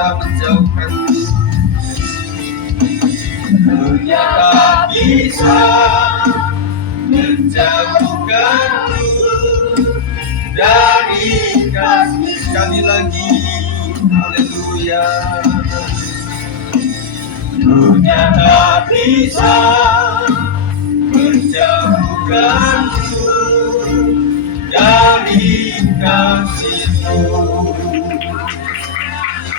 bisa menjauhkan, dunia tak bisa menjauhkanmu dari kasih. Sekali lagi, haleluya. Dunia tak bisa menjauhkanmu dari kasih-Mu.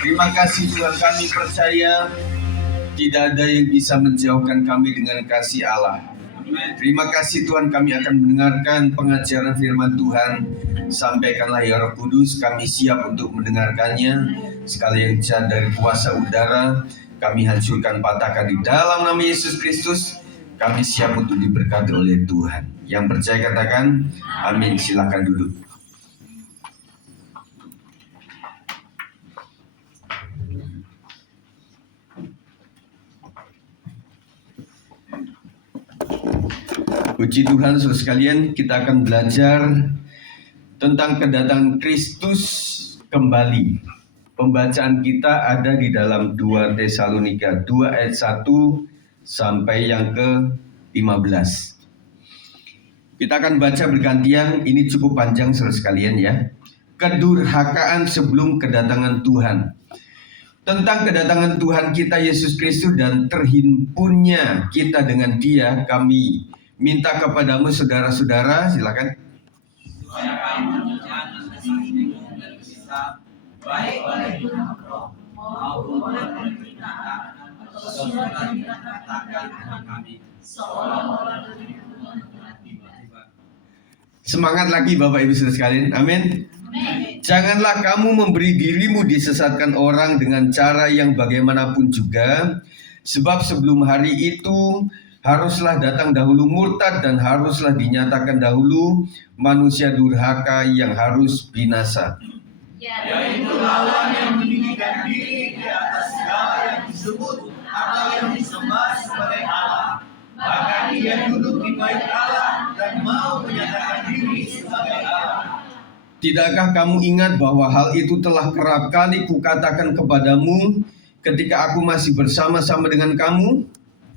Terima kasih Tuhan, kami percaya tidak ada yang bisa menjauhkan kami dengan kasih Allah. Terima kasih Tuhan, kami akan mendengarkan pengajaran firman Tuhan. Sampaikanlah ya Roh Kudus, kami siap untuk mendengarkannya. Sekali yang jahat dari kuasa udara, kami hancurkan, patahkan di dalam nama Yesus Kristus. Kami siap untuk diberkati oleh Tuhan. Yang percaya katakan amin. Silakan duduk. Puji Tuhan, saudara sekalian, kita akan belajar tentang kedatangan Kristus kembali. Pembacaan kita ada di dalam 2 Tesalonika 2 ayat 1 sampai yang ke-15. Kita akan baca bergantian, ini cukup panjang saudara sekalian ya. Kedurhakaan sebelum kedatangan Tuhan. Tentang kedatangan Tuhan kita Yesus Kristus dan terhimpunnya kita dengan Dia, kami minta kepadamu saudara-saudara, silakan. Supaya kamu jangan bersisa baik oleh roh maupun oleh pemberitaan atau surat yang dikatakan kami seolah-olah tiba-tiba. Semangat lagi Bapak Ibu saudara sekalian, amin. Janganlah kamu memberi dirimu disesatkan orang dengan cara yang bagaimanapun juga, sebab sebelum hari itu haruslah datang dahulu murtad dan haruslah dinyatakan dahulu manusia durhaka yang harus binasa. Yaitu lawan yang meninggikan diri di atas segala yang disebut atau yang disembah sebagai Allah. Bahkan ia duduk di bait Allah dan mau menyatakan diri sebagai Allah. Tidakkah kamu ingat bahwa hal itu telah kerap kali kukatakan kepadamu ketika aku masih bersama-sama dengan kamu?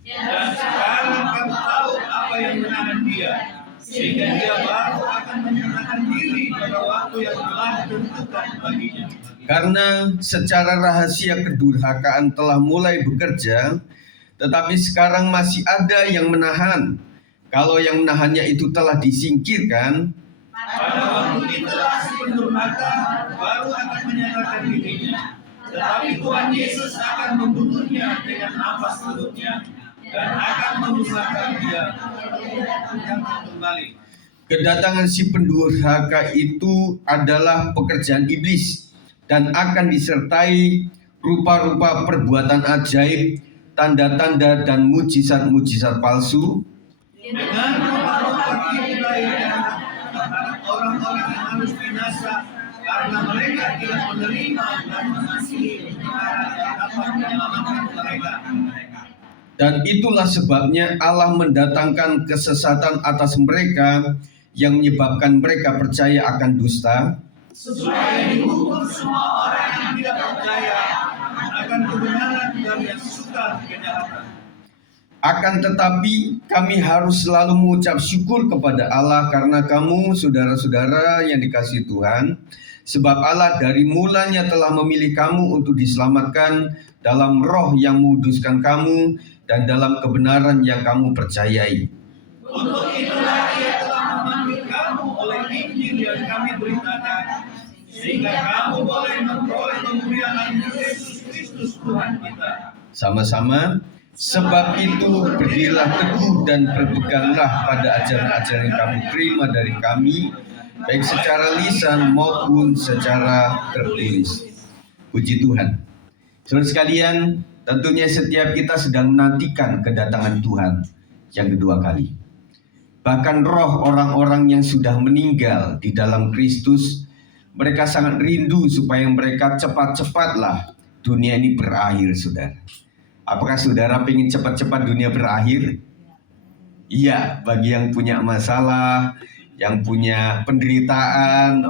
Dan sekarang kamu tahu apa yang menahan dia, sehingga dia baru akan menyerahkan diri pada waktu yang telah ditentukan baginya. Karena secara rahasia kedurhakaan telah mulai bekerja, tetapi sekarang masih ada yang menahan. Kalau yang menahannya itu telah disingkirkan, pada waktu itulah si pendurhaka baru akan menyerahkan dirinya. Tetapi Tuhan Yesus akan membunuhnya dengan nafas perutnya dan akan memusnahkan dia kembali. kedatangan si pendurhaka itu adalah pekerjaan iblis dan akan disertai rupa-rupa perbuatan ajaib, tanda-tanda dan mujizat-mujizat palsu. Dengan rupa-rupa kiblayan orang-orang yang harus binasa karena mereka tidak menerima dan mengasihi perkara yang dapat menyelamatkan mereka. Dan itulah sebabnya Allah mendatangkan kesesatan atas mereka yang menyebabkan mereka percaya akan dusta, supaya dihukum semua orang yang tidak percaya akan kebenaran dan yang suka kejahatan. Akan tetapi kami harus selalu mengucap syukur kepada Allah karena kamu saudara-saudara yang dikasihi Tuhan, sebab Allah dari mulanya telah memilih kamu untuk diselamatkan dalam roh yang menguduskan kamu dan dalam kebenaran yang kamu percayai. Untuk itulah Ia telah memanggil kamu oleh Injil yang kami beritakan, sehingga kamu boleh memperoleh kemuliaan Yesus Kristus Tuhan kita. Sama-sama, sebab itu berdirilah teguh dan berpeganglah pada ajaran-ajaran yang kamu terima dari kami, baik secara lisan maupun secara tertulis. Puji Tuhan. Saudara sekalian, tentunya setiap kita sedang menantikan kedatangan Tuhan yang kedua kali. Bahkan roh orang-orang yang sudah meninggal di dalam Kristus, mereka sangat rindu supaya mereka cepat-cepatlah dunia ini berakhir, saudara. Apakah saudara ingin cepat-cepat dunia berakhir? Iya, bagi yang punya masalah, yang punya penderitaan,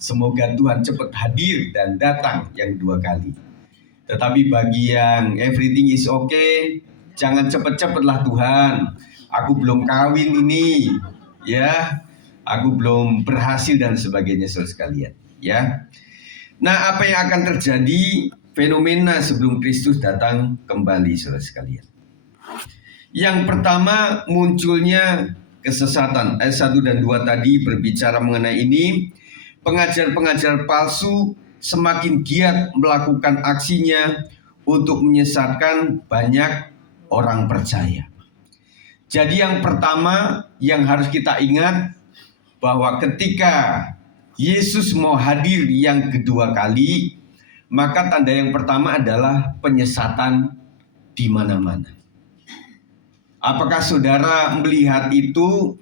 semoga Tuhan cepat hadir dan datang yang dua kali. Tetapi bagi yang everything is okay, jangan cepet-cepetlah Tuhan. Aku belum kawin ini, ya. Aku belum berhasil dan sebagainya, saudara sekalian, ya. Nah, apa yang akan terjadi fenomena sebelum Kristus datang kembali, saudara sekalian? Yang pertama, munculnya kesesatan. Ayat 1 dan 2 tadi berbicara mengenai ini. Pengajar-pengajar palsu semakin giat melakukan aksinya untuk menyesatkan banyak orang percaya. Jadi yang pertama yang harus kita ingat, bahwa ketika Yesus mau hadir yang kedua kali, maka tanda yang pertama adalah penyesatan di mana-mana. Apakah saudara melihat itu?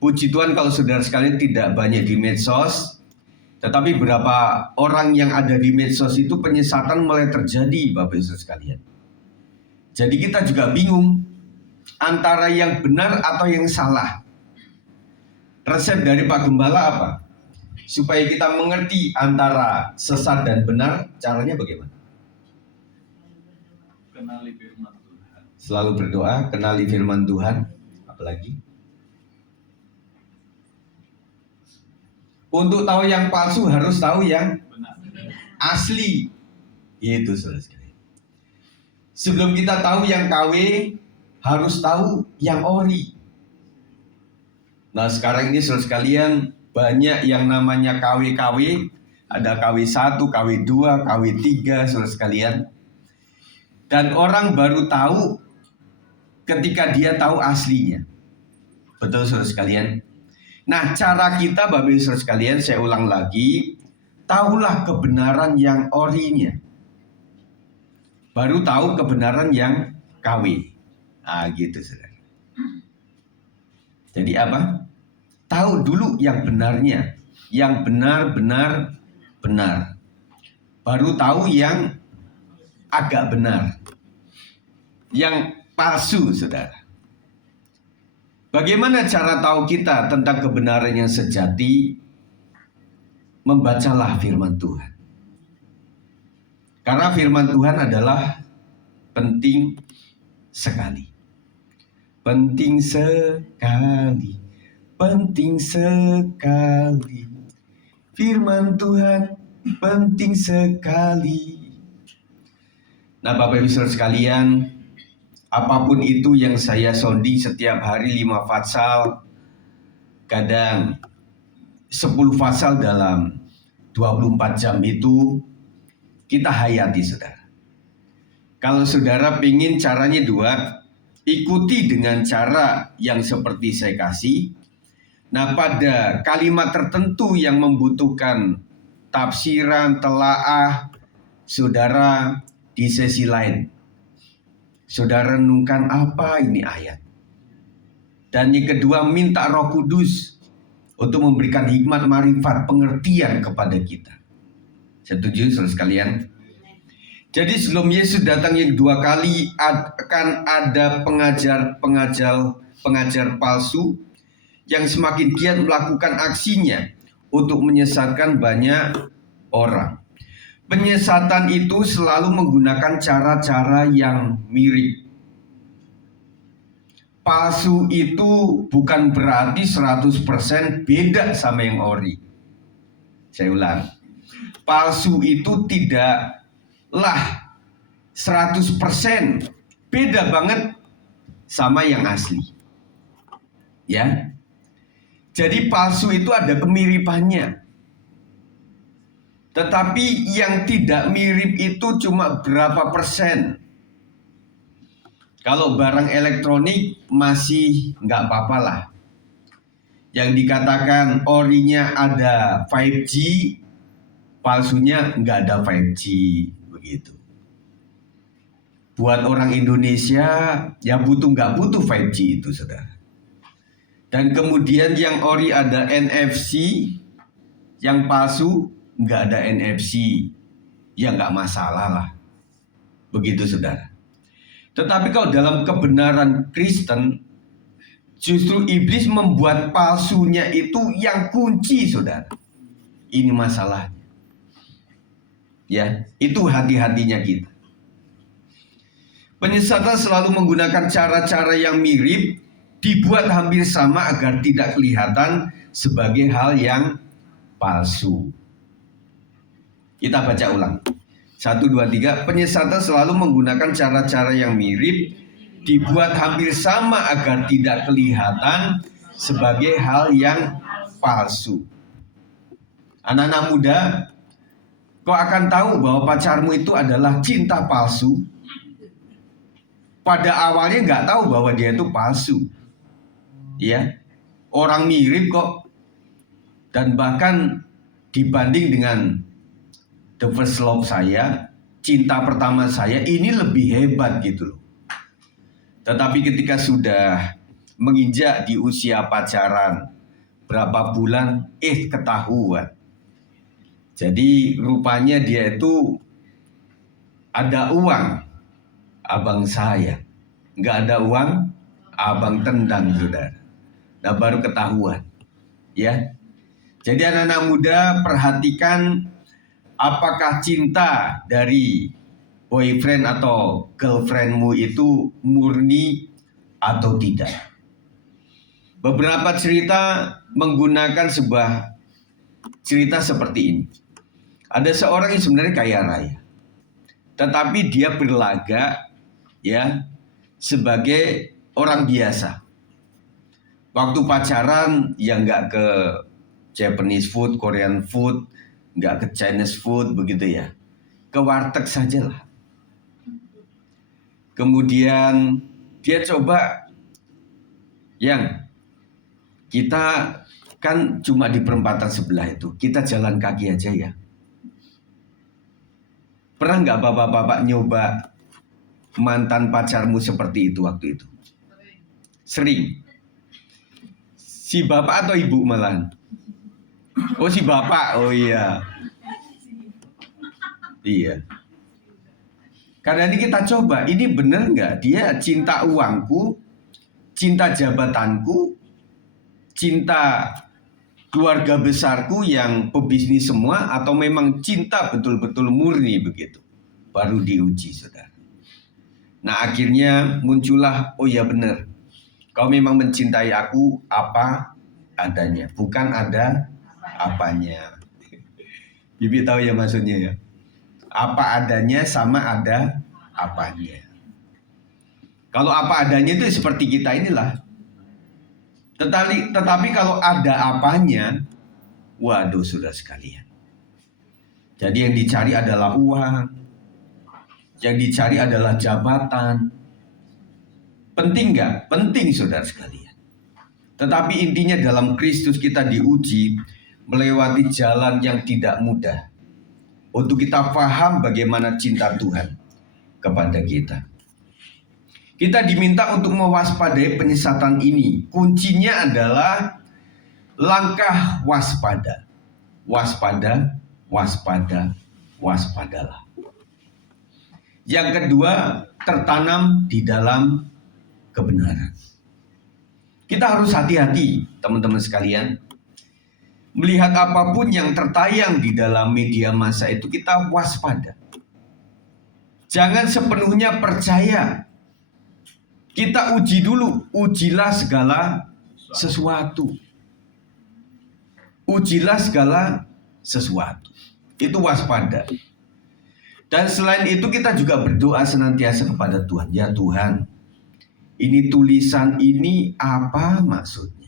Puji Tuhan kalau saudara sekalian tidak banyak di medsos, tetapi berapa orang yang ada di medsos itu penyesatan mulai terjadi, Bapak Ibu sekalian. Jadi kita juga bingung antara yang benar atau yang salah. Resep dari Pak Gembala apa? Supaya kita mengerti antara sesat dan benar, caranya bagaimana? Kenali firman Tuhan. Selalu berdoa, kenali firman Tuhan. Apalagi? Untuk tahu yang palsu harus tahu yang Benar. asli. Itu saudara sekalian. Sebelum kita tahu yang KW, harus tahu yang ori. Nah sekarang ini saudara sekalian, banyak yang namanya KW-KW. Ada KW1, KW2, KW3 saudara sekalian. Dan orang baru tahu ketika dia tahu aslinya. Betul saudara sekalian. Nah cara kita Bapak Ibu saudara sekalian, saya ulang lagi, tahulah kebenaran yang orinya. Baru tahu kebenaran yang KW. Nah gitu saudara. Jadi apa? Tahu dulu yang benarnya, yang benar-benar benar. Baru tahu yang agak benar, yang palsu, saudara. Bagaimana cara tahu kita tentang kebenaran yang sejati? Membacalah firman Tuhan. Karena firman Tuhan adalah penting sekali. Penting sekali. Penting sekali. Firman Tuhan penting sekali. Nah Bapak Ibu Saudara sekalian, apapun itu yang saya sounding setiap hari 5 fatsal, kadang 10 fatsal dalam 24 jam itu kita hayati saudara. Kalau saudara ingin caranya dua, ikuti dengan cara yang seperti saya kasih. Nah pada kalimat tertentu yang membutuhkan tafsiran, telaah, saudara di sesi lain. Saudara renungkan apa ini ayat. Dan yang kedua, minta Roh Kudus untuk memberikan hikmat, marifat, pengertian kepada kita. Setuju saudara sekalian? Jadi sebelum Yesus datang yang kedua kali, akan ada pengajar palsu yang semakin giat melakukan aksinya untuk menyesatkan banyak orang. Penyesatan itu selalu menggunakan cara-cara yang mirip. Palsu itu bukan berarti 100% beda sama yang ori. Saya ulang. Palsu itu tidaklah 100% beda banget sama yang asli. Ya. Jadi palsu itu ada kemiripannya. Tetapi yang tidak mirip itu cuma berapa persen. Kalau barang elektronik masih nggak apa-apa lah. Yang dikatakan orinya ada 5G, palsunya nggak ada 5G, begitu. Buat orang Indonesia, ya nggak butuh 5G itu, saudara. Dan kemudian yang ori ada NFC, yang palsu nggak ada NFC, ya nggak masalah lah. Begitu saudara. Tetapi kalau dalam kebenaran Kristen, justru iblis membuat palsunya itu yang kunci saudara. Ini masalahnya. Ya, itu hati-hatinya kita. Penyesatan selalu menggunakan cara-cara yang mirip, dibuat hampir sama agar tidak kelihatan sebagai hal yang palsu. Kita baca ulang. 1, 2, 3. Penyesatan selalu menggunakan cara-cara yang mirip, dibuat hampir sama agar tidak kelihatan sebagai hal yang palsu. Anak-anak muda, kau akan tahu bahwa pacarmu itu adalah cinta palsu. Pada awalnya nggak tahu bahwa dia itu palsu. Ya, orang mirip kok. Dan bahkan dibanding dengan the first love saya, cinta pertama saya, ini lebih hebat gitu loh. Tetapi ketika sudah menginjak di usia pacaran, berapa bulan, ketahuan. Jadi rupanya dia itu ada uang, abang saya. Nggak ada uang, abang tendang, saudara. Nah, baru ketahuan. Ya. Jadi anak-anak muda, perhatikan apakah cinta dari boyfriend atau girlfriendmu itu murni atau tidak. Beberapa cerita menggunakan sebuah cerita seperti ini. Ada seorang yang sebenarnya kaya raya, tetapi dia berlagak ya sebagai orang biasa. Waktu pacaran ya nggak ke Japanese food, Korean food, nggak ke Chinese food begitu ya, ke warteg saja lah. Kemudian dia coba yang kita kan cuma di perempatan sebelah itu, kita jalan kaki aja ya. Pernah nggak bapak-bapak nyoba mantan pacarmu seperti itu waktu itu? Sering. Si bapak atau ibu malahan? Oh, si bapak. Oh iya. Iya. Karena ini kita coba, ini benar nggak dia cinta uangku, cinta jabatanku, cinta keluarga besarku yang pebisnis semua, atau memang cinta betul-betul murni begitu. Baru diuji, saudara. Nah, akhirnya muncullah, oh ya benar, kau memang mencintai aku apa adanya, bukan ada apanya. Bibi tahu ya maksudnya ya. Apa adanya sama ada apanya. Kalau apa adanya itu seperti kita inilah. Tetapi kalau ada apanya, waduh saudara sekalian. Jadi yang dicari adalah uang, yang dicari adalah jabatan. Penting nggak? Penting saudara sekalian. Tetapi intinya dalam Kristus kita diuji melewati jalan yang tidak mudah. Untuk kita paham bagaimana cinta Tuhan kepada kita. Kita diminta untuk mewaspadai penyesatan ini. Kuncinya adalah langkah waspada. Waspada, waspada, waspadalah. Yang kedua, tertanam di dalam kebenaran. Kita harus hati-hati, teman-teman sekalian. Melihat apapun yang tertayang di dalam media massa itu, kita waspada. Jangan sepenuhnya percaya. Kita uji dulu, ujilah segala sesuatu. Ujilah segala sesuatu. Itu waspada. Dan selain itu kita juga berdoa senantiasa kepada Tuhan. Ya Tuhan, ini tulisan ini apa maksudnya?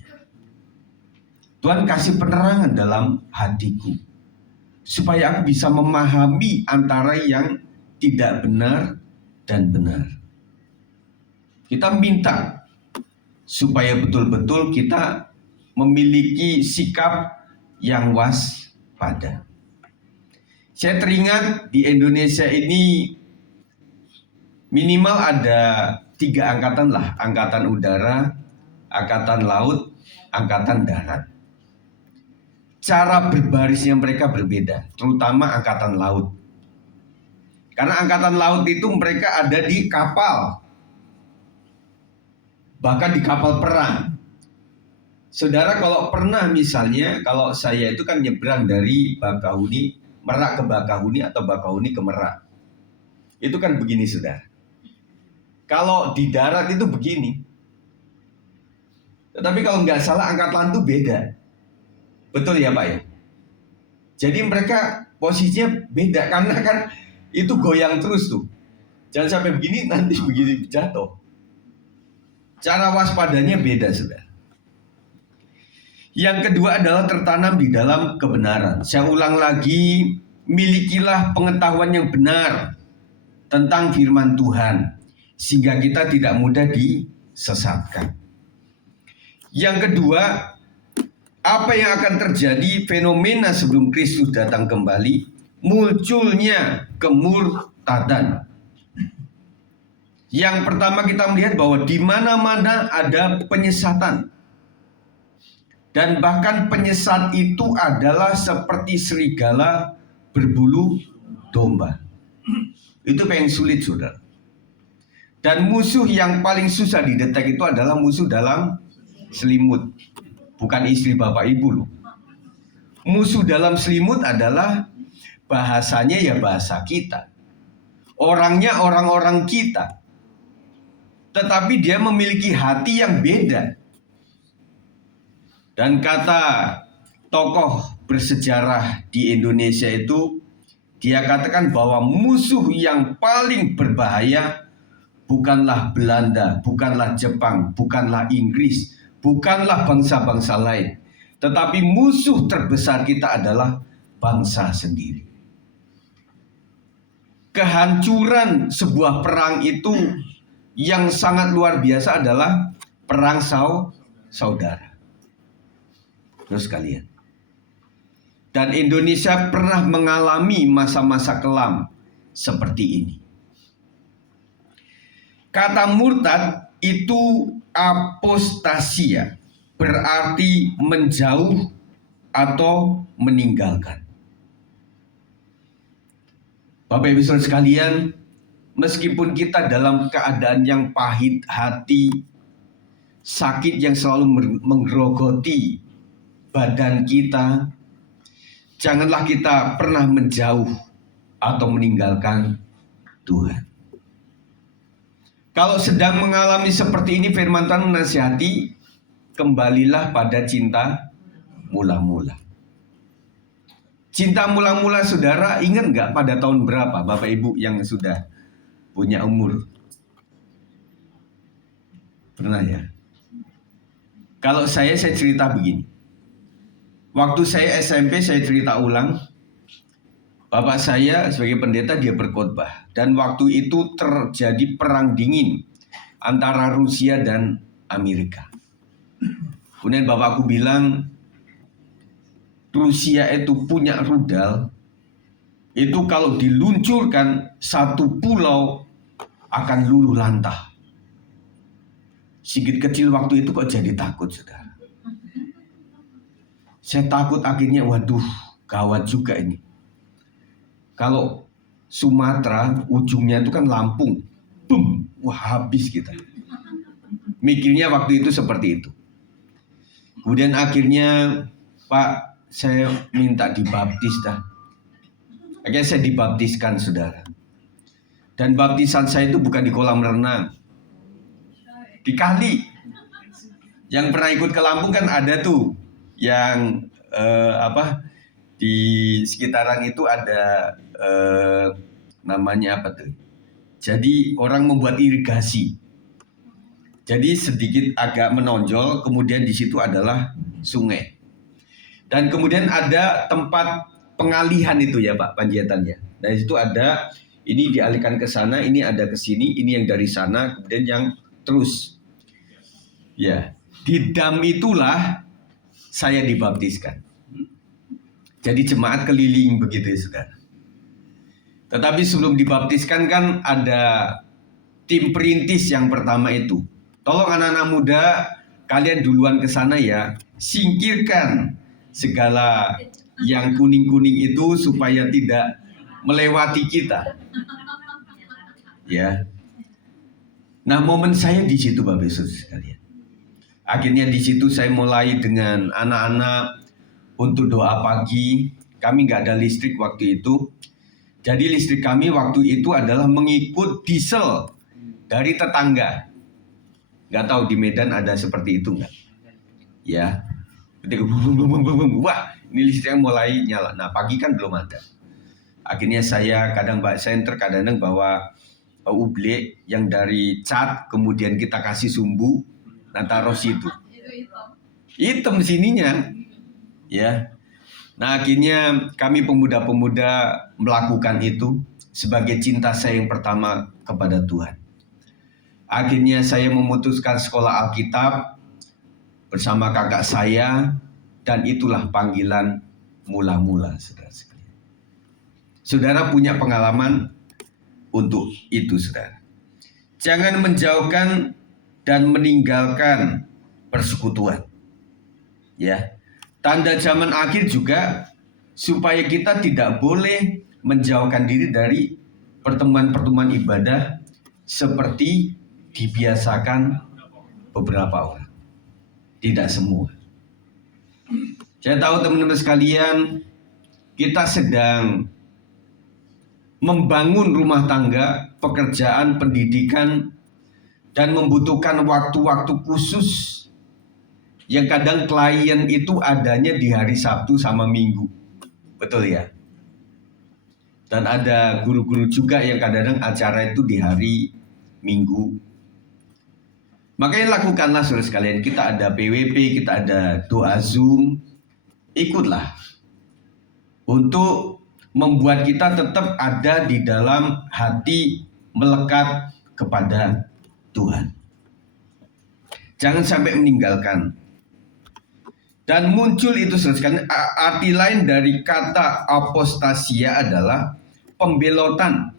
Tuhan kasih penerangan dalam hatiku. Supaya aku bisa memahami antara yang tidak benar dan benar. Kita minta supaya betul-betul kita memiliki sikap yang waspada. Saya teringat di Indonesia ini minimal ada 3 angkatan lah. Angkatan udara, angkatan laut, angkatan darat. Cara berbarisnya mereka berbeda, terutama angkatan laut. Karena angkatan laut itu mereka ada di kapal. Bahkan di kapal perang. Saudara kalau pernah misalnya, kalau saya itu kan nyebrang dari Bakahuni Merak ke Bakahuni atau Bakahuni ke Merak. Itu kan begini, saudara. Kalau di darat itu begini. Tetapi kalau nggak salah angkatan itu beda. Betul ya Pak ya? Jadi mereka posisinya beda karena kan itu goyang terus tuh. Jangan sampai begini nanti begini jatuh. Cara waspadanya beda, saudara. Yang kedua adalah tertanam di dalam kebenaran. Saya ulang lagi, milikilah pengetahuan yang benar tentang firman Tuhan, sehingga kita tidak mudah disesatkan. Yang kedua, apa yang akan terjadi fenomena sebelum Kristus datang kembali? Munculnya kemurtadan. Yang pertama kita melihat bahwa di mana-mana ada penyesatan. Dan bahkan penyesat itu adalah seperti serigala berbulu domba. Itu yang sulit, saudara. Dan musuh yang paling susah didetek itu adalah musuh dalam selimut. Bukan istri bapak ibu loh. Musuh dalam selimut adalah bahasanya ya bahasa kita. Orangnya orang-orang kita. Tetapi dia memiliki hati yang beda. Dan kata tokoh bersejarah di Indonesia itu, dia katakan bahwa musuh yang paling berbahaya bukanlah Belanda, bukanlah Jepang, bukanlah Inggris, bukanlah bangsa-bangsa lain. Tetapi musuh terbesar kita adalah bangsa sendiri. Kehancuran sebuah perang itu yang sangat luar biasa adalah perang saudara. Terus kalian. Dan Indonesia pernah mengalami masa-masa kelam seperti ini. Kata murtad itu apostasia, berarti menjauh atau meninggalkan. Bapak Ibu Saudara sekalian, meskipun kita dalam keadaan yang pahit hati, sakit yang selalu menggerogoti badan kita, janganlah kita pernah menjauh atau meninggalkan Tuhan. Kalau sedang mengalami seperti ini, firman Tuhan menasihati, kembalilah pada cinta mula-mula. Cinta mula-mula, saudara, ingat nggak pada tahun berapa Bapak Ibu yang sudah punya umur? Pernah ya? Kalau saya cerita begini. Waktu saya SMP, saya cerita ulang. Bapak saya sebagai pendeta, dia berkhotbah. Dan waktu itu terjadi perang dingin antara Rusia dan Amerika. Kemudian bapakku bilang, Rusia itu punya rudal. Itu kalau diluncurkan, satu pulau akan luluh lantah. Sedikit kecil waktu itu kok jadi takut, saudara. Saya takut akhirnya, waduh, gawat juga ini. Kalau Sumatera, ujungnya itu kan Lampung. Boom, wah habis kita. Mikirnya waktu itu seperti itu. Kemudian akhirnya, Pak, saya minta dibaptis dah. Akhirnya saya dibaptiskan, saudara. Dan baptisan saya itu bukan di kolam renang. Di kali. Yang pernah ikut ke Lampung kan ada tuh. Yang di sekitaran itu ada namanya apa tuh? Jadi orang membuat irigasi. Jadi sedikit agak menonjol, kemudian di situ adalah sungai. Dan kemudian ada tempat pengalihan itu ya Pak, panjaitannya. Dari situ ada, ini dialihkan ke sana, ini ada ke sini, ini yang dari sana, kemudian yang terus. Ya, di dam itulah saya dibaptiskan. Jadi jemaat keliling begitu ya saudara. Tetapi sebelum dibaptiskan kan ada tim perintis yang pertama itu. Tolong anak-anak muda, kalian duluan ke sana ya. Singkirkan segala yang kuning-kuning itu supaya tidak melewati kita. Ya. Nah, momen saya di situ Bapak Ibu sekalian. Akhirnya di situ saya mulai dengan anak-anak untuk doa pagi. kami nggak ada listrik waktu itu. Jadi listrik kami waktu itu adalah mengikut diesel dari tetangga. Nggak tahu di Medan ada seperti itu nggak? Ya, ketika wah ini listriknya mulai nyala. Nah pagi kan belum ada. Akhirnya saya terkadang bawa ublek yang dari cat, kemudian kita kasih sumbu, nah taruh situ. Hitam sininya, ya. Nah akhirnya kami pemuda-pemuda melakukan itu sebagai cinta saya yang pertama kepada Tuhan. Akhirnya saya memutuskan sekolah Alkitab bersama kakak saya, dan itulah panggilan mula-mula, saudara sekalian. Saudara punya pengalaman untuk itu, saudara. Jangan menjauhkan dan meninggalkan persekutuan. Ya. Tanda zaman akhir juga supaya kita tidak boleh menjauhkan diri dari pertemuan-pertemuan ibadah seperti dibiasakan beberapa orang. Tidak semua. Saya tahu teman-teman sekalian, kita sedang membangun rumah tangga, pekerjaan, pendidikan, dan membutuhkan waktu-waktu khusus yang kadang klien itu adanya di hari Sabtu sama Minggu. Betul ya? Dan ada guru-guru juga yang kadang-kadang acara itu di hari Minggu. Makanya lakukanlah saudara sekalian, kita ada PWP, kita ada doa Zoom, ikutlah untuk membuat kita tetap ada di dalam hati melekat kepada Tuhan. Jangan sampai meninggalkan. Dan muncul itu sekalian, arti lain dari kata apostasia adalah pembelotan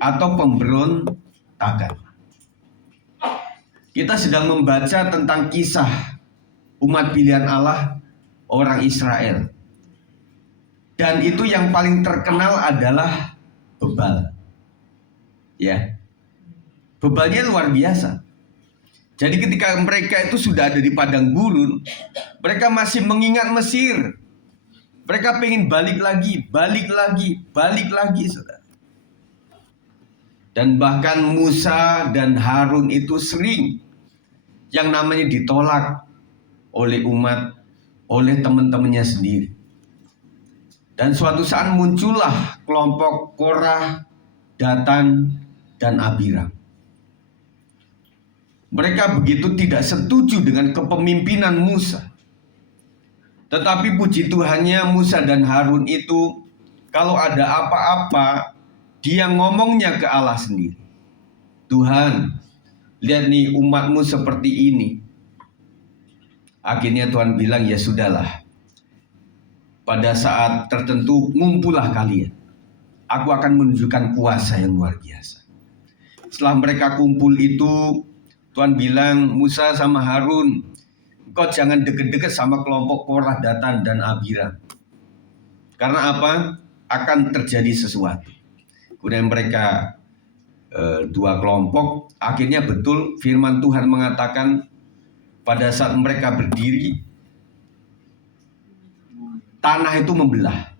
atau pemberontakan. Kita sedang membaca tentang kisah umat pilihan Allah, orang Israel. Dan itu yang paling terkenal adalah bebal. Ya. Bebalnya luar biasa. Jadi ketika mereka itu sudah ada di padang gurun, mereka masih mengingat Mesir. Mereka pengen balik lagi, saudara. Dan bahkan Musa dan Harun itu sering yang namanya ditolak oleh umat, oleh teman-temannya sendiri. Dan suatu saat muncullah kelompok Korah, Datan, dan Abiram. Mereka begitu tidak setuju dengan kepemimpinan Musa. Tetapi puji Tuhannya Musa dan Harun itu kalau ada apa-apa dia ngomongnya ke Allah sendiri. Tuhan, lihat nih umatmu seperti ini. Akhirnya Tuhan bilang, ya sudahlah. Pada saat tertentu ngumpullah kalian. Aku akan menunjukkan kuasa yang luar biasa. Setelah mereka kumpul itu, Tuhan bilang, Musa sama Harun, kau jangan deket-deket sama kelompok Korah, Datan, dan Abiram. Karena apa? Akan terjadi sesuatu. Kemudian mereka dua kelompok, akhirnya betul firman Tuhan mengatakan pada saat mereka berdiri, tanah itu membelah.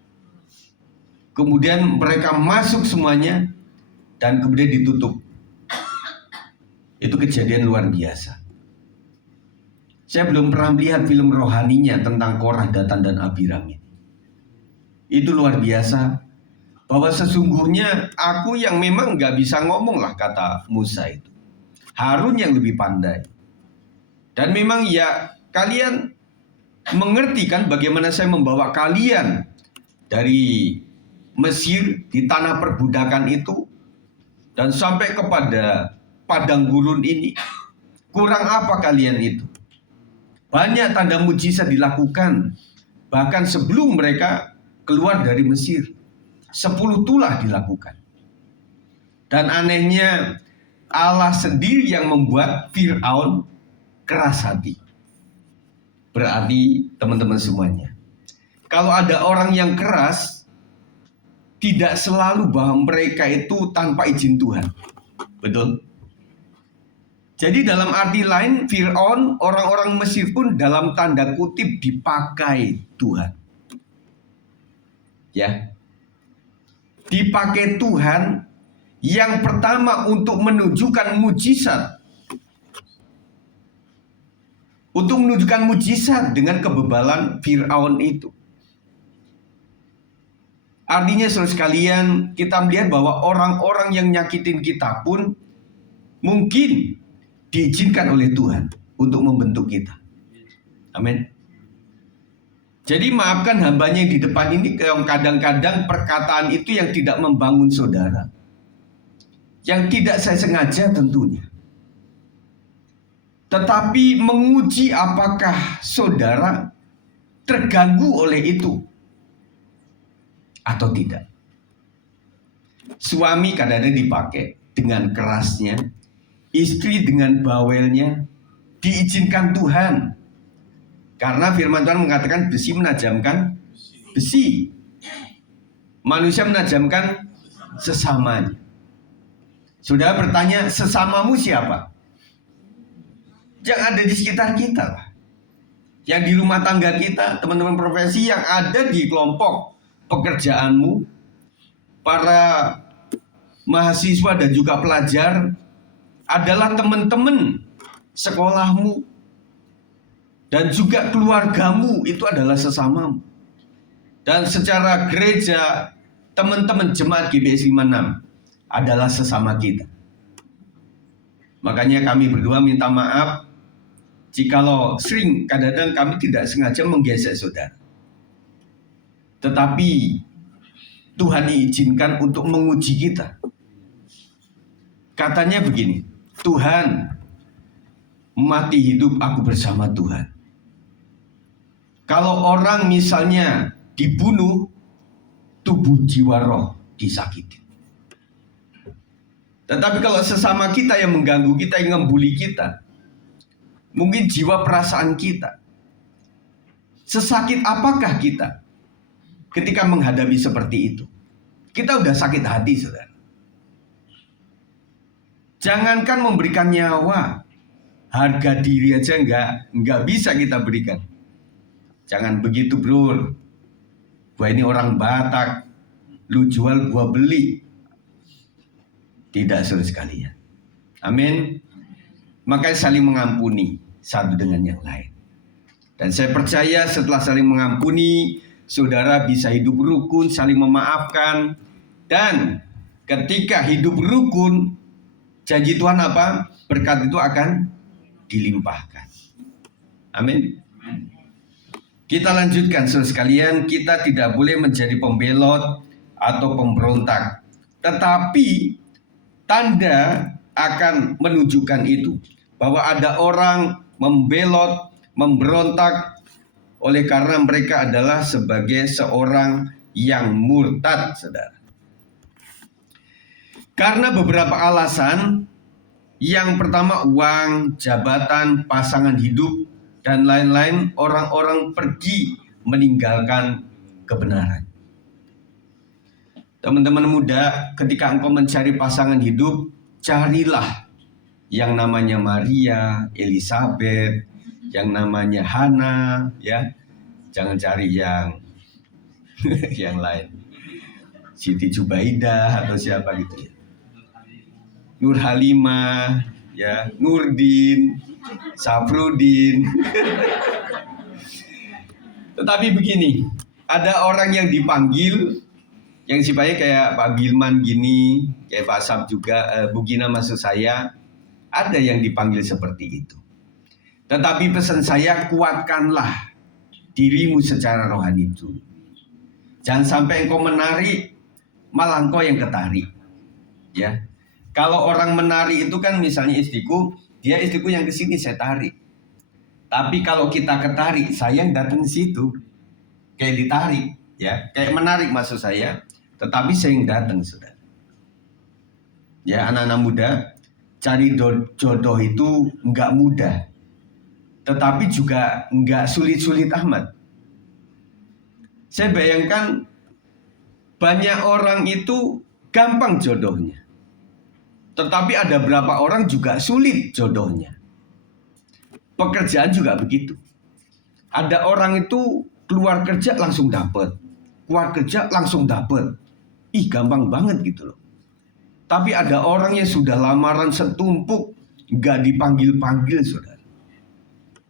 Kemudian mereka masuk semuanya dan kemudian ditutup. Itu kejadian luar biasa. Saya belum pernah melihat film rohaninya tentang Korah, Datan, dan Abiram. Itu luar biasa. Bahwa sesungguhnya aku yang memang gak bisa ngomong lah, kata Musa itu. Harun yang lebih pandai. Dan memang ya kalian mengerti kan bagaimana saya membawa kalian dari Mesir di tanah perbudakan itu. Dan sampai kepada padang gurun ini. Kurang apa kalian itu? Banyak tanda mujizat dilakukan. Bahkan sebelum mereka keluar dari Mesir. 10 tulah dilakukan. Dan anehnya Allah sendiri yang membuat Fir'aun keras hati. Berarti teman-teman semuanya, kalau ada orang yang keras, tidak selalu bahwa mereka itu tanpa izin Tuhan. Betul? Jadi dalam arti lain, Fir'aun, orang-orang Mesir pun dalam tanda kutip dipakai Tuhan. Ya. Dipakai Tuhan yang pertama untuk menunjukkan mujizat. Untuk menunjukkan mujizat dengan kebebalan Fir'aun itu. Artinya saudara sekalian, kita melihat bahwa orang-orang yang nyakitin kita pun mungkin diizinkan oleh Tuhan untuk membentuk kita. Amin. Jadi maafkan hambanya yang di depan ini, kadang-kadang perkataan itu yang tidak membangun saudara. Yang tidak saya sengaja tentunya. Tetapi menguji apakah saudara terganggu oleh itu atau tidak. Suami kadang-kadang dipakai dengan kerasnya, istri dengan bawelnya, diizinkan Tuhan. Karena firman Tuhan mengatakan besi menajamkan besi. Manusia menajamkan sesamanya. Sudah bertanya, sesamamu siapa? Yang ada di sekitar kita. Yang di rumah tangga kita, teman-teman profesi yang ada di kelompok pekerjaanmu, para mahasiswa dan juga pelajar, adalah teman-teman sekolahmu, dan juga keluargamu itu adalah sesamamu. Dan secara gereja, teman-teman jemaat GBS 56 adalah sesama kita. Makanya kami berdua minta maaf jikalau sering kadang-kadang kami tidak sengaja menggesek saudara. Tetapi Tuhan izinkan untuk menguji kita. Katanya begini, Tuhan, mati hidup aku bersama Tuhan. Kalau orang misalnya dibunuh, tubuh jiwa roh disakiti. Tetapi kalau sesama kita yang mengganggu kita, yang membuli kita, mungkin jiwa perasaan kita, sesakit apakah kita ketika menghadapi seperti itu? Kita udah sakit hati, saudara. Jangankan memberikan nyawa, harga diri aja nggak bisa kita berikan. Jangan begitu, bro. Gua ini orang Batak, lu jual gua beli. Tidak, saudara sekalian. Amin. Makanya saling mengampuni satu dengan yang lain. Dan saya percaya setelah saling mengampuni, saudara bisa hidup rukun, saling memaafkan. Dan ketika hidup rukun, janji Tuhan apa? Berkat itu akan dilimpahkan. Amin. Kita lanjutkan, saudara sekalian. Kita tidak boleh menjadi pembelot atau pemberontak. Tetapi tanda akan menunjukkan itu. Bahwa ada orang membelot, memberontak oleh karena mereka adalah sebagai seorang yang murtad, saudara. Karena beberapa alasan. Yang pertama, uang, jabatan, pasangan hidup, dan lain-lain, orang-orang pergi meninggalkan kebenaran. Teman-teman muda, ketika engkau mencari pasangan hidup, carilah yang namanya Maria, Elizabeth, yang namanya Hana, ya. Jangan cari yang yang lain. Siti Jubaidah atau siapa gitu ya. Nur Halimah, ya, Nurdin, Safrudin. Tetapi begini, ada orang yang dipanggil yang sifatnya kayak Pak Gilman gini, kayak Pak Sab juga, Bu Gina maksud saya, ada yang dipanggil seperti itu. Tetapi pesan saya, kuatkanlah dirimu secara rohani itu. Jangan sampai engkau menarik, malah engkau yang ketarik. Ya. Kalau orang menari itu kan misalnya istriku yang ke sini saya tarik. Tapi kalau kita ketarik, saya yang datang ke situ. Kayak ditarik, ya, kayak menarik maksud saya. Tetapi saya yang datang, saudara. Ya, anak-anak muda, cari jodoh itu enggak mudah. Tetapi juga enggak sulit-sulit amat. Saya bayangkan banyak orang itu gampang jodohnya. Tetapi ada berapa orang juga sulit jodohnya. Pekerjaan juga begitu. Ada orang itu keluar kerja langsung dapat. keluar kerja langsung dapet. Ih, gampang banget gitu loh. Tapi ada orang yang sudah lamaran setumpuk, nggak dipanggil-panggil, saudara.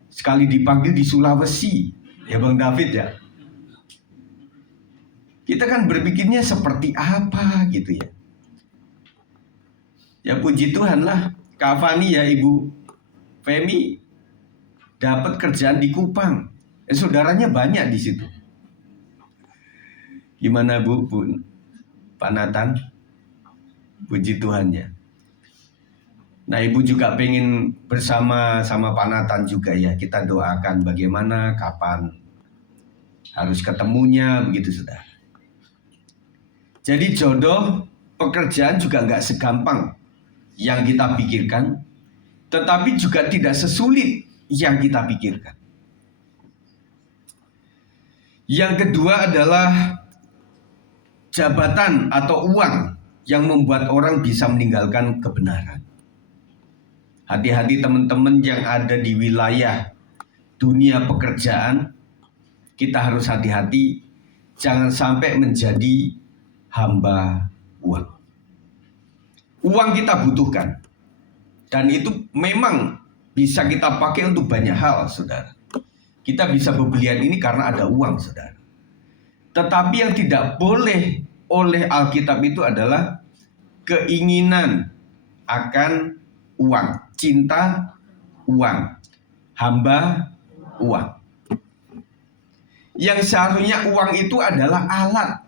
Sekali dipanggil di Sulawesi, ya Bang David ya. Kita kan berpikirnya seperti apa gitu ya. Ya puji Tuhan lah, Kak Fani ya Ibu Femi dapat kerjaan di Kupang. Saudaranya banyak di situ. Gimana Bu Pak Nathan? Puji Tuhan ya. Nah Ibu juga pengen bersama sama Pak Nathan juga ya. Kita doakan bagaimana, kapan harus ketemunya, begitu sudah. Jadi jodoh pekerjaan juga nggak segampang yang kita pikirkan, tetapi juga tidak sesulit yang kita pikirkan. Yang kedua adalah jabatan atau uang yang membuat orang bisa meninggalkan kebenaran. Hati-hati teman-teman yang ada di wilayah dunia pekerjaan, kita harus hati-hati jangan sampai menjadi hamba uang. Uang kita butuhkan, dan itu memang bisa kita pakai untuk banyak hal, saudara. Kita bisa bepergian ini karena ada uang, saudara. Tetapi yang tidak boleh oleh Alkitab itu adalah keinginan akan uang, cinta uang, hamba uang. Yang seharusnya uang itu adalah alat.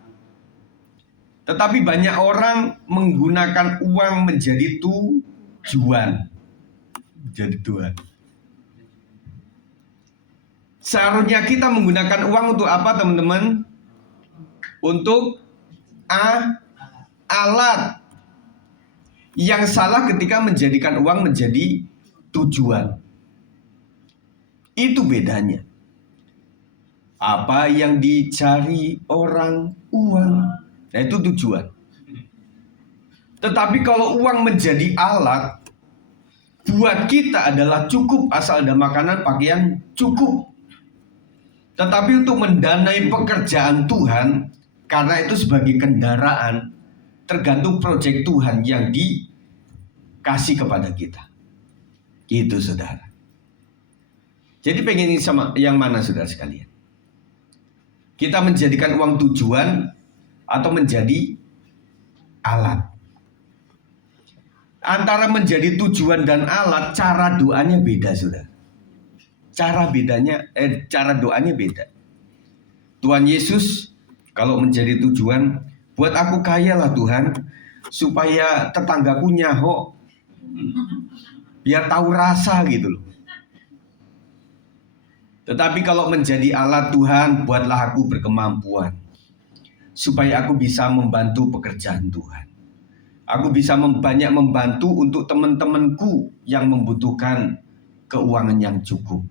Tetapi banyak orang menggunakan uang menjadi tujuan. Jadi Tuhan. Seharusnya kita menggunakan uang untuk apa teman-teman? Untuk alat. Yang salah ketika menjadikan uang menjadi tujuan. Itu bedanya. Apa yang dicari orang uang. Nah itu tujuan. Tetapi kalau uang menjadi alat, buat kita adalah cukup asal ada makanan, pakaian, cukup. Tetapi untuk mendanai pekerjaan Tuhan, karena itu sebagai kendaraan, tergantung proyek Tuhan yang dikasih kepada kita. Gitu saudara. Jadi pengen ini sama yang mana saudara sekalian? Kita menjadikan uang tujuan atau menjadi alat. Antara menjadi tujuan dan alat, cara doanya beda saudara. Cara doanya beda. Tuhan Yesus kalau menjadi tujuan, buat aku kaya lah Tuhan, supaya tetanggaku nyahok, biar tahu rasa gitu loh. Tetapi kalau menjadi alat Tuhan, buatlah aku berkemampuan, supaya aku bisa membantu pekerjaan Tuhan. Aku bisa banyak membantu untuk teman-temanku yang membutuhkan keuangan yang cukup.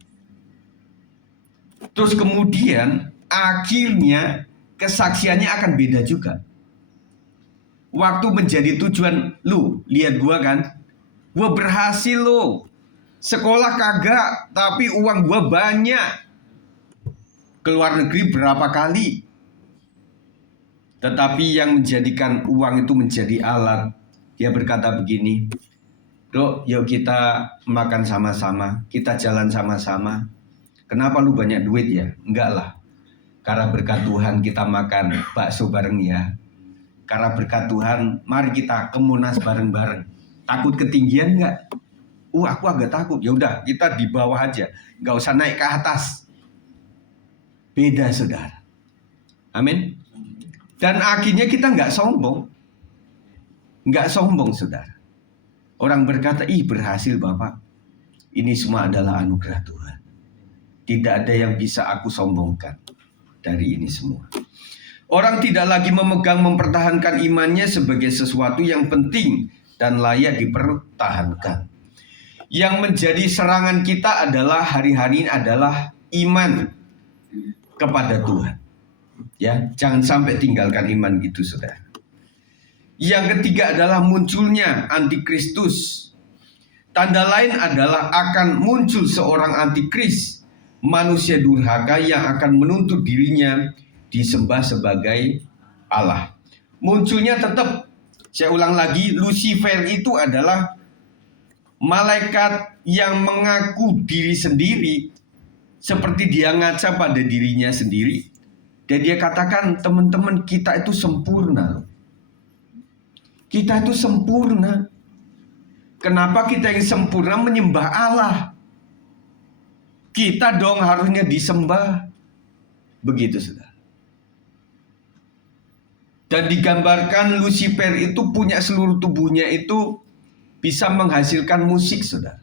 Terus kemudian akhirnya kesaksiannya akan beda juga. Waktu menjadi tujuan, lu lihat gua kan, gua berhasil lo. Sekolah kagak, tapi uang gua banyak. Keluar negeri berapa kali. Tetapi yang menjadikan uang itu menjadi alat, dia berkata begini, Dok, yuk kita makan sama-sama, kita jalan sama-sama. Kenapa lu banyak duit ya? Enggak lah. Karena berkat Tuhan kita makan bakso bareng ya. Karena berkat Tuhan, mari kita ke Monas bareng-bareng. Takut ketinggian enggak? Aku agak takut. Ya udah, kita di bawah aja. Enggak usah naik ke atas. Beda, saudara. Amin. Dan akhirnya kita enggak sombong. Enggak sombong, saudara. Orang berkata, ih berhasil Bapak. Ini semua adalah anugerah Tuhan. Tidak ada yang bisa aku sombongkan dari ini semua. Orang tidak lagi mempertahankan imannya sebagai sesuatu yang penting dan layak dipertahankan. Yang menjadi serangan kita adalah hari-hari ini adalah iman kepada Tuhan. Ya, jangan sampai tinggalkan iman gitu, saudara. Yang ketiga adalah munculnya antikristus. Tanda lain adalah akan muncul seorang antikris, manusia durhaka yang akan menuntut dirinya disembah sebagai Allah. Munculnya tetap, saya ulang lagi, Lucifer itu adalah malaikat yang mengaku diri sendiri seperti dia ngaca pada dirinya sendiri. Dan dia katakan, teman-teman, kita itu sempurna. Kita itu sempurna. Kenapa kita yang sempurna menyembah Allah? Kita dong harusnya disembah. Begitu, saudara. Dan digambarkan Lucifer itu punya seluruh tubuhnya itu bisa menghasilkan musik, saudara.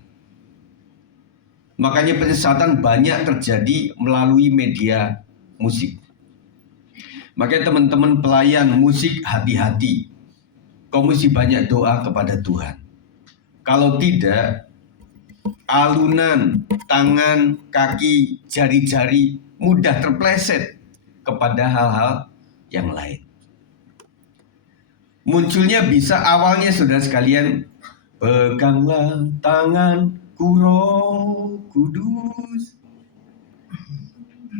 Makanya penyesatan banyak terjadi melalui media musik. Makanya teman-teman pelayan musik, hati-hati. Kau mesti banyak doa kepada Tuhan. Kalau tidak, alunan tangan, kaki, jari-jari mudah terpleset kepada hal-hal yang lain. Munculnya bisa awalnya, saudara sekalian, peganglah tanganku Roh Kudus.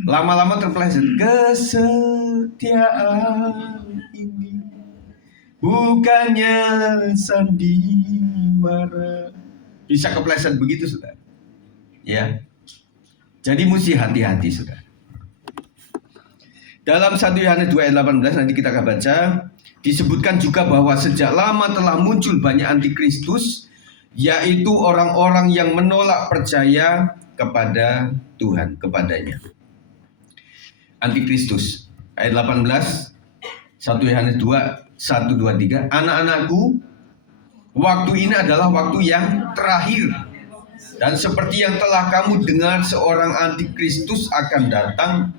Lama-lama terpleset, kesetiaan ini bukannya sandiwara. Bisa kepleset begitu, saudara. Ya. Jadi mesti hati-hati, saudara. Dalam 1 Yohanes 2 ayat 18 nanti kita akan baca, disebutkan juga bahwa sejak lama telah muncul banyak antikristus, yaitu orang-orang yang menolak percaya kepada Tuhan, kepadanya. Antikristus ayat 18, 1 Yohanes 2 1, 2, 3. Anak-anakku, waktu ini adalah waktu yang terakhir. Dan seperti yang telah kamu dengar seorang antikristus akan datang,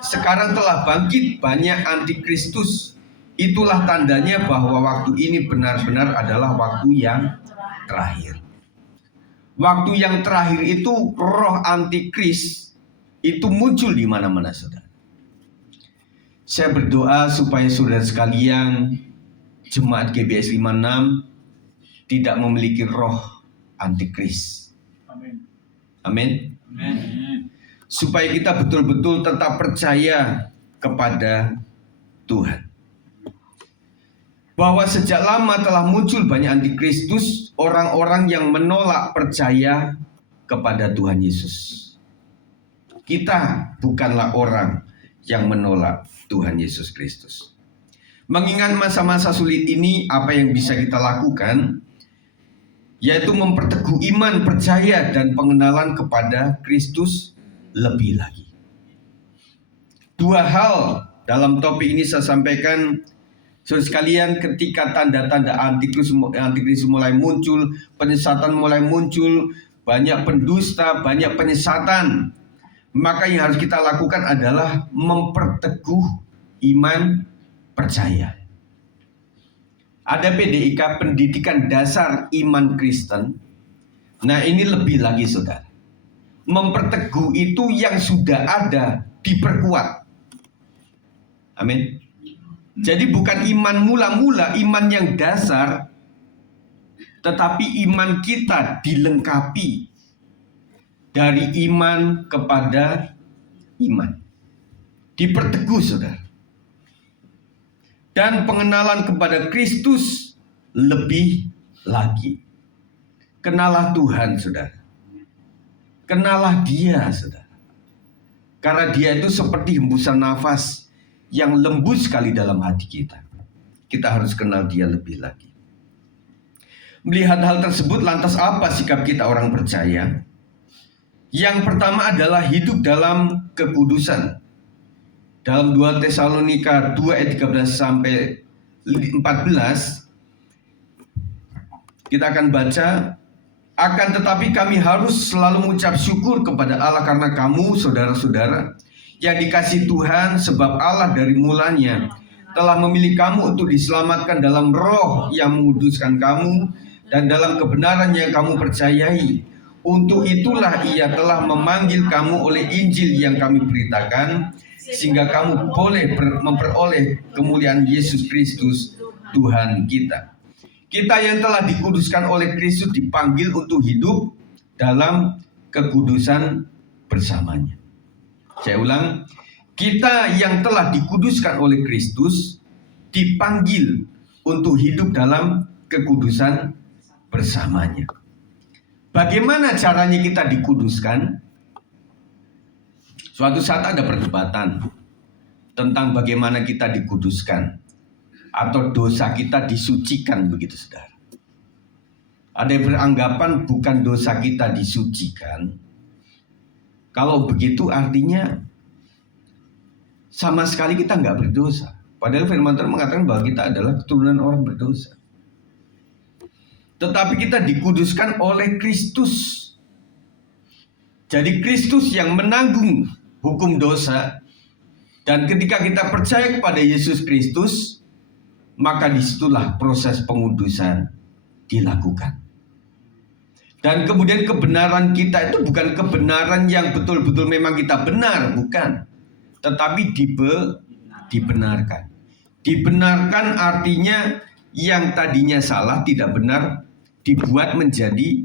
sekarang telah bangkit banyak antikristus. Itulah tandanya bahwa waktu ini benar-benar adalah waktu yang terakhir. Waktu yang terakhir itu roh antikris itu muncul di mana-mana, saudara. Saya berdoa supaya saudara sekalian, jemaat GBS 56 tidak memiliki roh antikris. Amin. Supaya kita betul-betul tetap percaya kepada Tuhan. Bahwa sejak lama telah muncul banyak antikristus, orang-orang yang menolak percaya kepada Tuhan Yesus. Kita bukanlah orang yang menolak Tuhan Yesus Kristus. Mengingat masa-masa sulit ini, apa yang bisa kita lakukan? Yaitu memperteguh iman, percaya, dan pengenalan kepada Kristus lebih lagi. Dua hal dalam topik ini saya sampaikan, saudara sekalian, ketika tanda-tanda antikris mulai muncul, penyesatan mulai muncul, banyak pendusta, banyak penyesatan, maka yang harus kita lakukan adalah memperteguh iman, percaya. Ada PDIK, pendidikan dasar iman Kristen. Nah, ini lebih lagi, saudara. Memperteguh itu yang sudah ada diperkuat. Amin. Jadi bukan iman mula-mula, iman yang dasar, tetapi iman kita dilengkapi dari iman kepada iman. Diperteguh, saudara. Dan pengenalan kepada Kristus lebih lagi. Kenalah Tuhan, saudara. Kenalah Dia, saudara. Karena Dia itu seperti hembusan nafas yang lembut sekali dalam hati kita. Kita harus kenal Dia lebih lagi. Melihat hal tersebut, lantas apa sikap kita orang percaya? Yang pertama adalah hidup dalam kekudusan. Dalam 2 Tesalonika 2 ayat 13 sampai 14, kita akan baca, akan tetapi kami harus selalu mengucap syukur kepada Allah karena kamu, saudara-saudara, yang dikasihi Tuhan, sebab Allah dari mulanya telah memilih kamu untuk diselamatkan dalam roh yang menguduskan kamu dan dalam kebenaran yang kamu percayai. Untuk itulah Ia telah memanggil kamu oleh Injil yang kami beritakan, sehingga kamu boleh memperoleh kemuliaan Yesus Kristus Tuhan kita. Kita yang telah dikuduskan oleh Kristus dipanggil untuk hidup dalam kekudusan bersamanya. Saya ulang, Kita yang telah dikuduskan oleh Kristus dipanggil untuk hidup dalam kekudusan bersamanya. Bagaimana caranya kita dikuduskan? Suatu saat ada perdebatan tentang bagaimana kita dikuduskan atau dosa kita disucikan, begitu saudara. Ada yang beranggapan bukan dosa kita disucikan. Kalau begitu artinya sama sekali kita nggak berdosa. Padahal firman Tuhan mengatakan bahwa kita adalah keturunan orang berdosa. Tetapi kita dikuduskan oleh Kristus. Jadi Kristus yang menanggung hukum dosa. Dan ketika kita percaya kepada Yesus Kristus, maka disitulah proses pengudusan dilakukan. Dan kemudian kebenaran kita itu bukan kebenaran yang betul-betul memang kita benar, bukan. Tetapi dibenarkan. Dibenarkan artinya yang tadinya salah, tidak benar, dibuat menjadi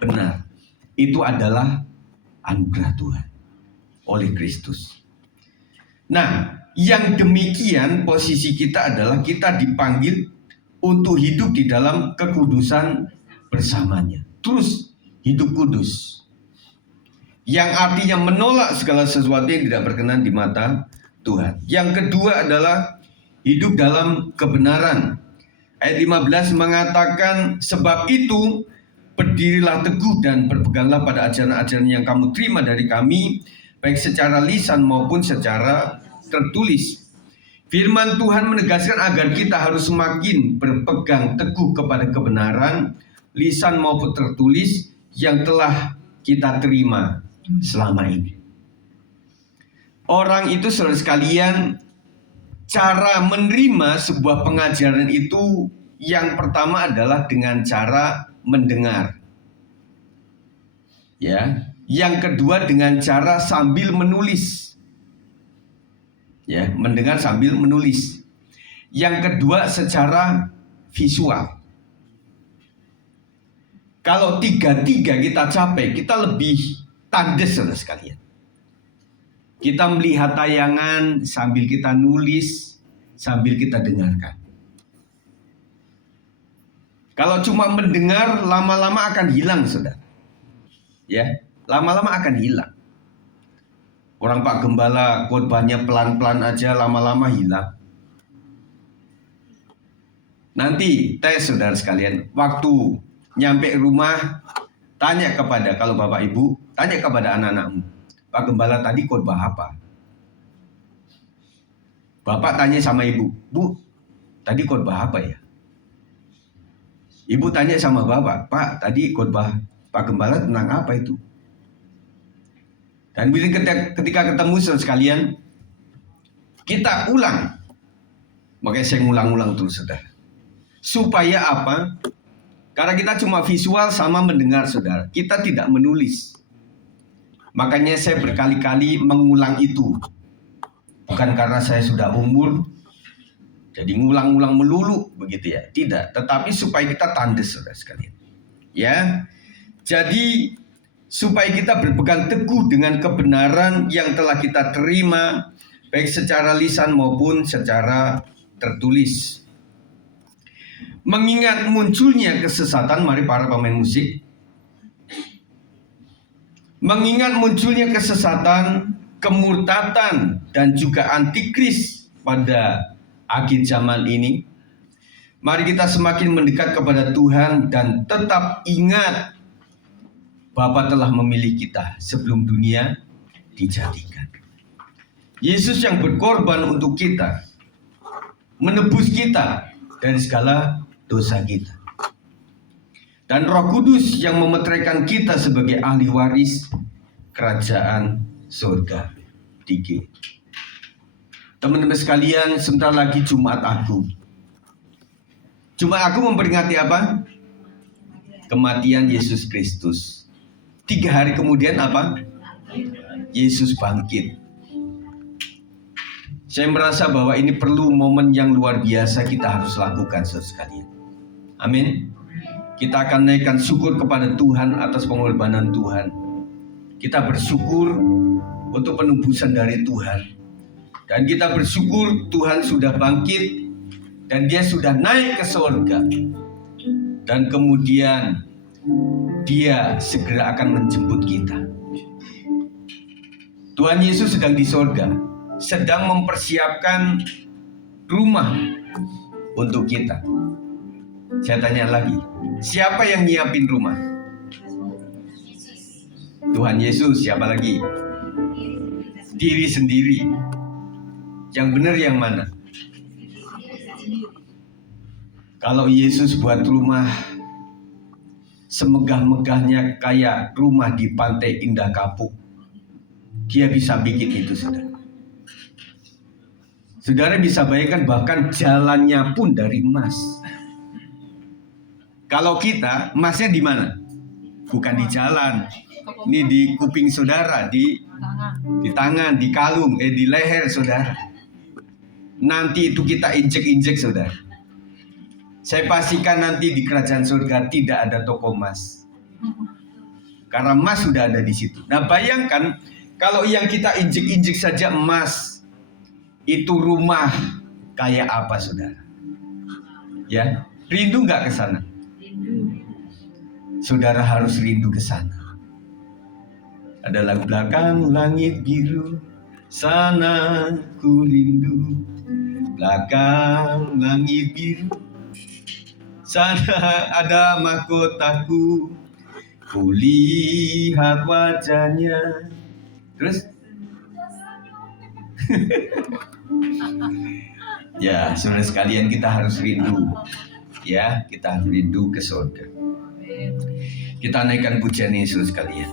benar. Itu adalah anugerah Tuhan oleh Kristus. Nah, yang demikian posisi kita adalah kita dipanggil untuk hidup di dalam kekudusan bersamanya. Terus hidup kudus. Yang artinya menolak segala sesuatu yang tidak berkenan di mata Tuhan. Yang kedua adalah hidup dalam kebenaran. Ayat 15 mengatakan, sebab itu berdirilah teguh dan berpeganglah pada ajaran-ajaran yang kamu terima dari kami, baik secara lisan maupun secara tertulis. Firman Tuhan menegaskan agar kita harus semakin berpegang teguh kepada kebenaran, lisan maupun tertulis yang telah kita terima selama ini. Orang itu, saudara sekalian, cara menerima sebuah pengajaran itu yang pertama adalah dengan cara mendengar. Ya, yang kedua dengan cara sambil menulis. Ya, mendengar sambil menulis. Yang kedua secara visual. Kalau tiga-tiga kita capai, kita lebih tandes, saudara sekalian. Kita melihat tayangan sambil kita nulis, sambil kita dengarkan. Kalau cuma mendengar, lama-lama akan hilang, saudara. Ya, lama-lama akan hilang. Orang Pak Gembala khotbahnya pelan-pelan aja, lama-lama hilang. Nanti tes, saudara sekalian, waktu nyampe rumah, tanya kepada, kalau Bapak Ibu, tanya kepada anak-anakmu, Pak Gembala tadi khotbah apa? Bapak tanya sama Ibu, Bu, tadi khotbah apa ya? Ibu tanya sama Bapak, Pak, tadi khotbah Pak Gembala tentang apa itu? Dan ketika ketemu sekalian, kita ulang. Makanya saya ngulang-ulang terus, saudara. Supaya apa? Karena kita cuma visual sama mendengar, saudara. Kita tidak menulis. Makanya saya berkali-kali mengulang itu. Bukan karena saya sudah umur, jadi ngulang-ngulang melulu, begitu ya. Tidak, tetapi supaya kita tandes, saudara sekalian. Ya, jadi supaya kita berpegang teguh dengan kebenaran yang telah kita terima, baik secara lisan maupun secara tertulis. Mengingat munculnya kesesatan, mari para pemain musik. Mengingat munculnya kesesatan, kemurtatan, dan juga antikris pada akhir zaman ini, mari kita semakin mendekat kepada Tuhan dan tetap ingat Bapa telah memilih kita sebelum dunia dijadikan. Yesus yang berkorban untuk kita, menebus kita dari segala dosa kita. Dan Roh Kudus yang memeteraikan kita sebagai ahli waris kerajaan surga. 3. Teman-teman sekalian, sebentar lagi Jumat Agung. Jumat Agung memperingati apa? Kematian Yesus Kristus. 3 hari kemudian apa? Yesus bangkit. Saya merasa bahwa ini perlu momen yang luar biasa kita harus lakukan, saudara sekalian. Amin. Kita akan naikkan syukur kepada Tuhan atas pengorbanan Tuhan. Kita bersyukur untuk penebusan dari Tuhan. Dan kita bersyukur Tuhan sudah bangkit dan dia sudah naik ke surga. Dan kemudian dia segera akan menjemput kita. Tuhan Yesus sedang di surga, sedang mempersiapkan rumah untuk kita. Saya tanya lagi, siapa yang nyiapin rumah? Tuhan Yesus. Siapa lagi? Diri sendiri. Yang benar yang mana? Kalau Yesus buat rumah semegah-megahnya kayak rumah di Pantai Indah Kapuk, dia bisa bikin itu, saudara. Saudara bisa bayangkan bahkan jalannya pun dari emas. Kalau kita, emasnya di mana? Bukan di jalan. Ini di kuping saudara, di tangan, di kalung, di leher saudara. Nanti itu kita injek-injek, saudara. Saya pastikan nanti di kerajaan surga tidak ada toko emas. Karena emas sudah ada di situ. Nah, bayangkan kalau yang kita injek-injek saja emas, itu rumah kayak apa, saudara? Ya, rindu nggak ke sana? Saudara harus rindu ke sana. Ada lagu belakang, langit biru, sana ku rindu. Belakang langit biru, sana ada mahkotaku, kulihat wajahnya. Terus? Ya, saudara sekalian, kita harus rindu. Ya, kita harus rindu ke surga. Kita naikkan pujian Yesus sekalian.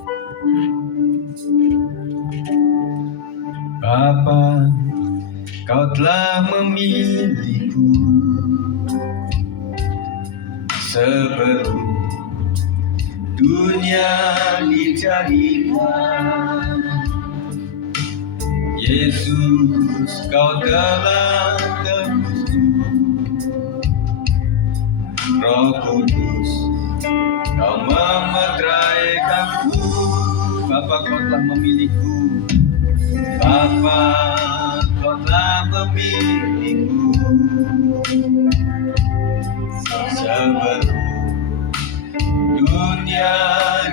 Bapa, Kau telah memilihku sebelum dunia dijadikan. Yesus, Kau telah tebusku. Roh Kudus, Kau memeteraikanku. Bapa, Kau telah memilihku. Bapa, Kau telah memilihku sebelum dunia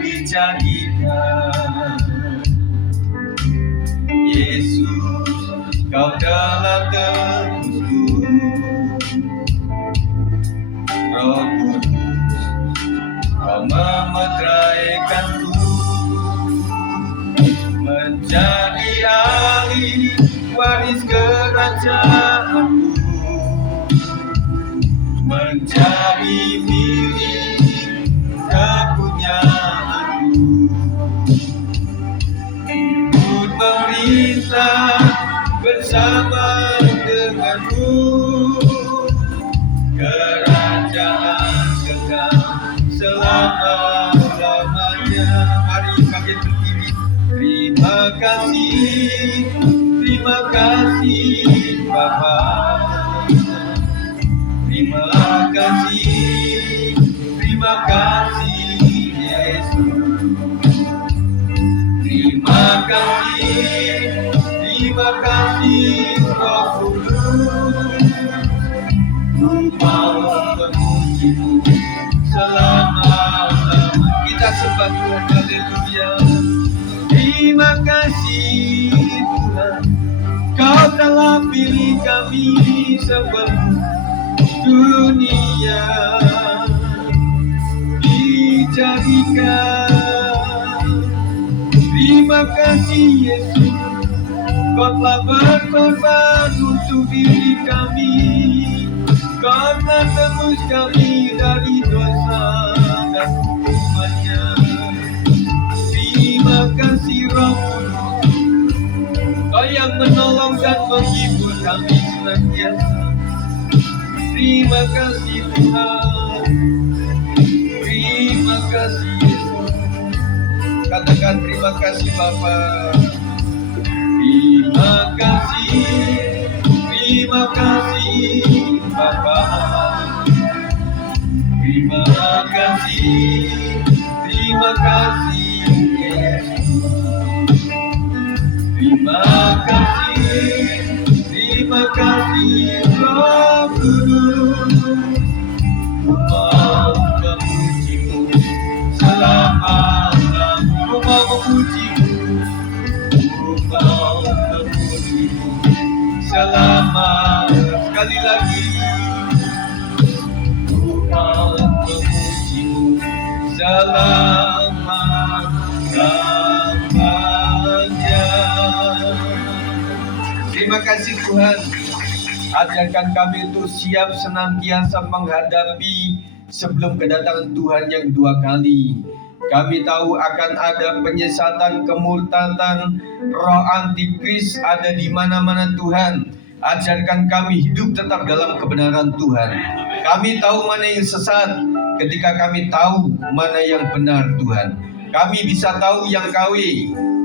dijadikan. Yesus, Kau telah tebusku. Roh Kudus, Kau memeteraikanku menjadi ahli waris kerajaanmu, menjadi milik kepunyaanmu, ikut memerintah bersama denganmu, kerajaan kekal selama-lamanya. Mari kami berdiri. Terima kasih Bapa. Terima kasih Yesus. Terima kasih Roh Kudus. Ku mau memujimu selama-lamanya. Kita sembah Tuhan, haleluya. Terima kasih Tuhan, Kau telah pilih kami sebelum dunia dijadikan. Terima kasih Yesus, Kau telah berkorban untuk diri kami. Kau telah tebus kami dari dosa dan hukumannya. Terima kasih Roh Kudus, Kau yang menolong dan menghibur kami senantiasa. Terima kasih Tuhan. Terima kasih Yesus. Katakan terima kasih Bapa. Terima kasih Bapa. Terima kasih Yesus. Terima kasih selamat. Sekali lagi, Tuhan memujimu, selamat lamanya. Terima kasih Tuhan. Ajarkan kami untuk siap senantiasa menghadapi sebelum kedatangan Tuhan yang dua kali. Kami tahu akan ada penyesatan, kemurtatan, roh antikris ada di mana-mana Tuhan. Ajarkan kami hidup tetap dalam kebenaran Tuhan. Kami tahu mana yang sesat ketika kami tahu mana yang benar Tuhan. Kami bisa tahu yang KW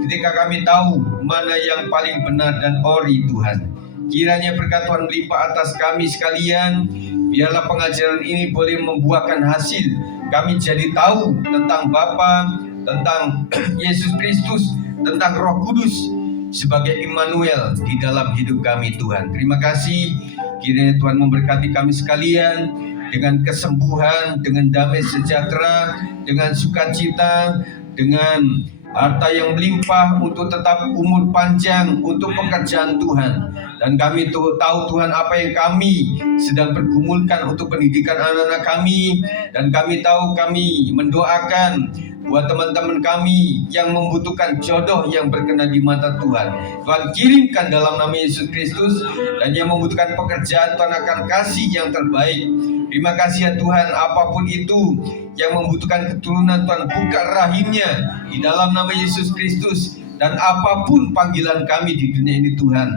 ketika kami tahu mana yang paling benar dan ori Tuhan. Kiranya berkat Tuhan melimpah atas kami sekalian. Biarlah pengajaran ini boleh membuahkan hasil. Kami jadi tahu tentang Bapa, tentang Yesus Kristus, tentang Roh Kudus sebagai Immanuel di dalam hidup kami Tuhan. Terima kasih. Kiranya Tuhan memberkati kami sekalian dengan kesembuhan, dengan damai sejahtera, dengan sukacita, dengan harta yang melimpah untuk tetap umur panjang untuk pekerjaan Tuhan. Dan kami tahu Tuhan apa yang kami sedang pergumulkan untuk pendidikan anak-anak kami. Dan kami tahu kami mendoakan buat teman-teman kami yang membutuhkan jodoh yang berkenan di mata Tuhan. Tuhan kirimkan dalam nama Yesus Kristus. Dan yang membutuhkan pekerjaan, Tuhan akan kasih yang terbaik. Terima kasih ya Tuhan, apapun itu yang membutuhkan keturunan, Tuhan buka rahimnya di dalam nama Yesus Kristus. Dan apapun panggilan kami di dunia ini Tuhan,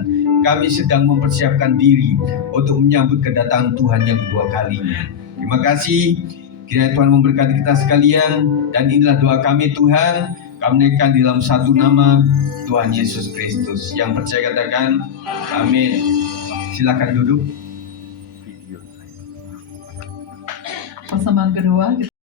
kami sedang mempersiapkan diri untuk menyambut kedatangan Tuhan yang kedua kalinya. Terima kasih. Kiranya Tuhan memberkati kita sekalian. Dan inilah doa kami Tuhan. Kami naikkan di dalam satu nama Tuhan Yesus Kristus. Yang percaya katakan amin. Silakan duduk. Persembahan kedua